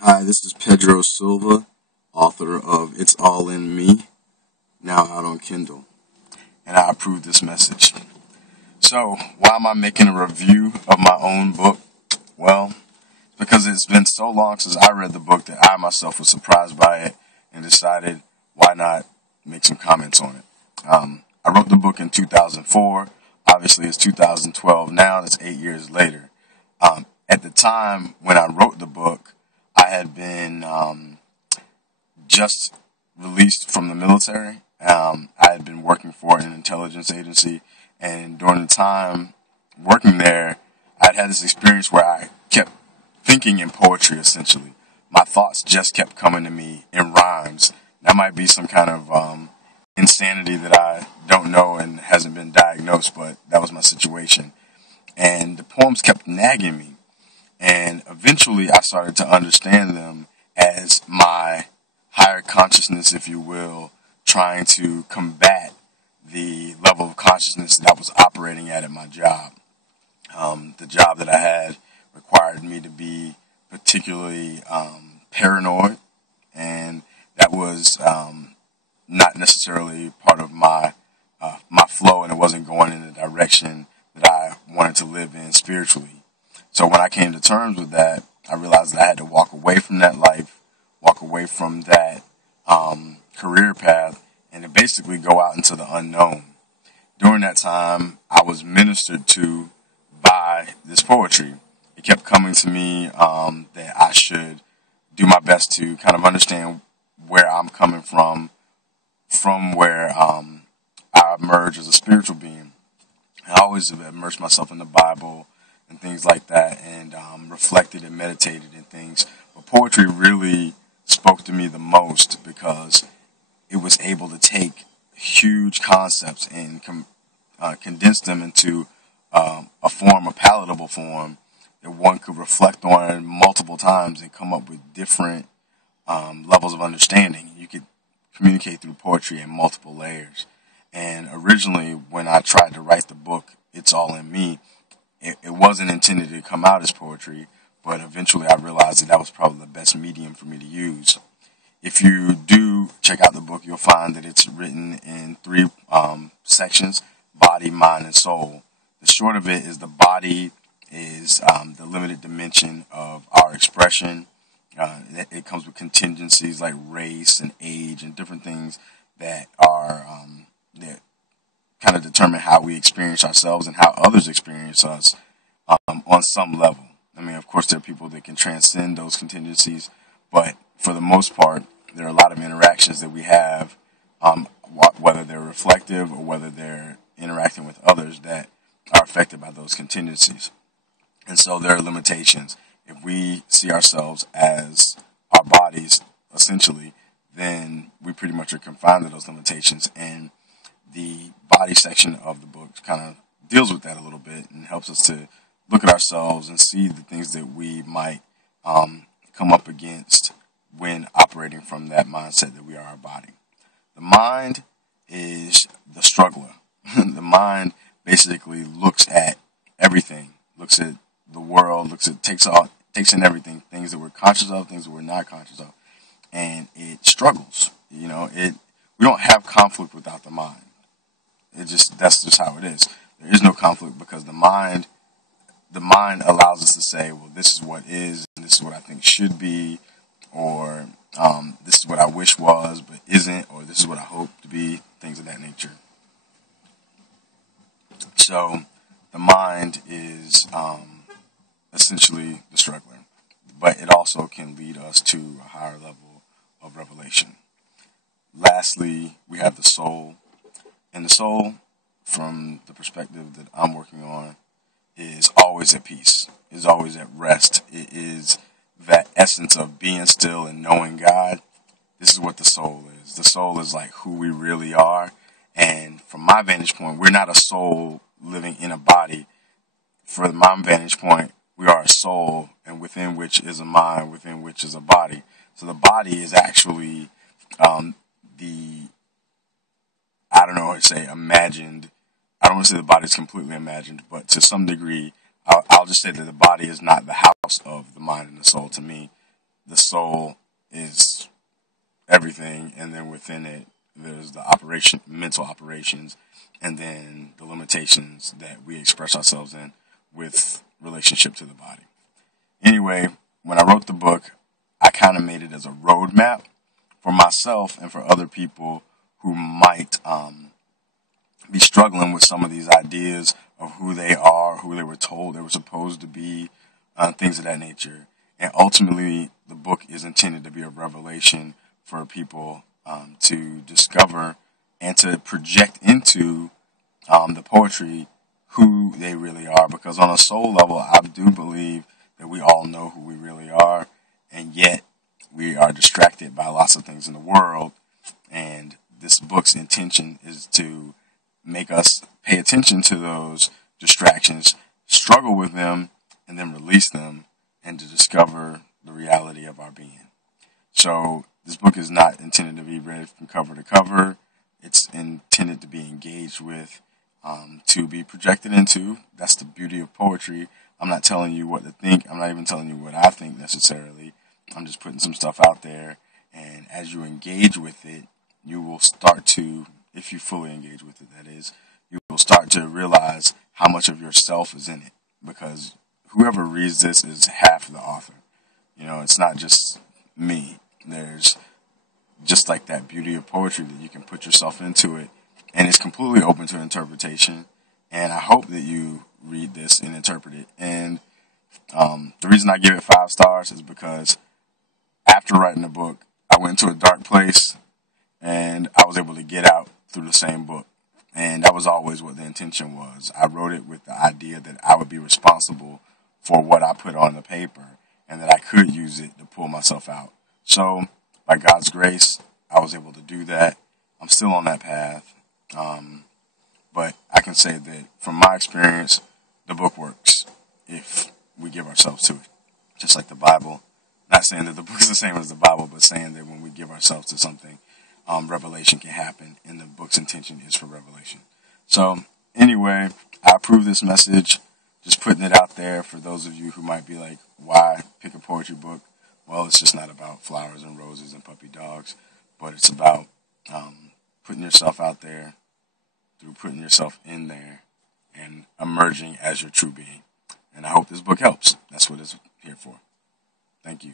Hi, this is Pedro Silva, author of It's All in Me, now out on Kindle, and I approve this message. So, why am I making a review of my own book? Well, because it's been so long since I read the book that I myself was surprised by it and decided why not make some comments on it. I wrote the book in 2004. Obviously, it's 2012 now. That's 8 years later. At the time when I wrote the book, I had been just released from the military. I had been working for an intelligence agency, and during the time working there, I'd had this experience where I kept thinking in poetry, essentially. My thoughts just kept coming to me in rhymes. That might be some kind of insanity that I don't know and hasn't been diagnosed, but that was my situation. And the poems kept nagging me. And eventually I started to understand them as my higher consciousness, if you will, trying to combat the level of consciousness that I was operating at my job. The job that I had required me to be particularly paranoid, and that was not necessarily part of my flow, and it wasn't going in the direction that I wanted to live in spiritually. So when I came to terms with that, I realized that I had to walk away from that life, walk away from that career path, and to basically go out into the unknown. During that time, I was ministered to by this poetry. It kept coming to me that I should do my best to kind of understand where I'm coming from where I emerge as a spiritual being. I always have immersed myself in the Bible and things like that, and reflected and meditated in things. But poetry really spoke to me the most because it was able to take huge concepts and condense them into a form, a palatable form, that one could reflect on multiple times and come up with different levels of understanding. You could communicate through poetry in multiple layers. And originally, when I tried to write the book, It's All in Me, it wasn't intended to come out as poetry, but eventually I realized that was probably the best medium for me to use. If you do check out the book, you'll find that it's written in three sections: body, mind, and soul. The short of it is the body is the limited dimension of our expression. It comes with contingencies like race and age and different things that are that kind of determine how we experience ourselves and how others experience us on some level. I mean, of course, there are people that can transcend those contingencies, but for the most part, there are a lot of interactions that we have, whether they're reflective or whether they're interacting with others, that are affected by those contingencies. And so there are limitations. If we see ourselves as our bodies, essentially, then we pretty much are confined to those limitations. And the body section of the book kind of deals with that a little bit and helps us to look at ourselves and see the things that we might come up against when operating from that mindset that we are our body. The mind is the struggler. The mind basically looks at everything, looks at the world, takes in everything, things that we're conscious of, things that we're not conscious of, and it struggles. We don't have conflict without the mind. That's just how it is. There is no conflict because the mind allows us to say, well, this is what is, and this is what I think should be, or this is what I wish was but isn't, or this is what I hope to be, things of that nature. So the mind is essentially the struggler, but it also can lead us to a higher level of revelation. Lastly, we have the soul. And the soul, from the perspective that I'm working on, is always at peace, is always at rest. It is that essence of being still and knowing God. This is what the soul is. The soul is like who we really are. And from my vantage point, we're not a soul living in a body. From my vantage point, we are a soul, and within which is a mind, within which is a body. So the body is actually I don't know, say imagined. I don't want to say the body is completely imagined, but to some degree, I'll just say that the body is not the house of the mind and the soul to me. the soul is everything, and then within it, there's the mental operations, and then the limitations that we express ourselves in with relationship to the body. Anyway, when I wrote the book, I kind of made it as a roadmap for myself and for other people who might be struggling with some of these ideas of who they are, who they were told they were supposed to be, things of that nature. And ultimately, the book is intended to be a revelation for people to discover and to project into the poetry who they really are. Because on a soul level, I do believe that we all know who we really are, and yet we are distracted by lots of things in the world. And this book's intention is to make us pay attention to those distractions, struggle with them, and then release them, and to discover the reality of our being. So this book is not intended to be read from cover to cover. It's intended to be engaged with, to be projected into. That's the beauty of poetry. I'm not telling you what to think. I'm not even telling you what I think necessarily. I'm just putting some stuff out there. And as you engage with it, you will start to, if you fully engage with it, that is, you will start to realize how much of yourself is in it. Because whoever reads this is half the author. You know, it's not just me. There's just like that beauty of poetry that you can put yourself into it, and it's completely open to interpretation. And I hope that you read this and interpret it. And the reason I give it 5 stars is because after writing the book, I went to a dark place, and I was able to get out through the same book. And that was always what the intention was. I wrote it with the idea that I would be responsible for what I put on the paper, and that I could use it to pull myself out. So, by God's grace, I was able to do that. I'm still on that path. But I can say that from my experience, the book works if we give ourselves to it. Just like the Bible. Not saying that the book is the same as the Bible, but saying that when we give ourselves to something, revelation can happen, and the book's intention is for revelation. So, anyway, I approve this message. Just putting it out there for those of you who might be like, why pick a poetry book? Well, it's just not about flowers and roses and puppy dogs, but it's about putting yourself out there through putting yourself in there and emerging as your true being. And I hope this book helps. That's what it's here for. Thank you.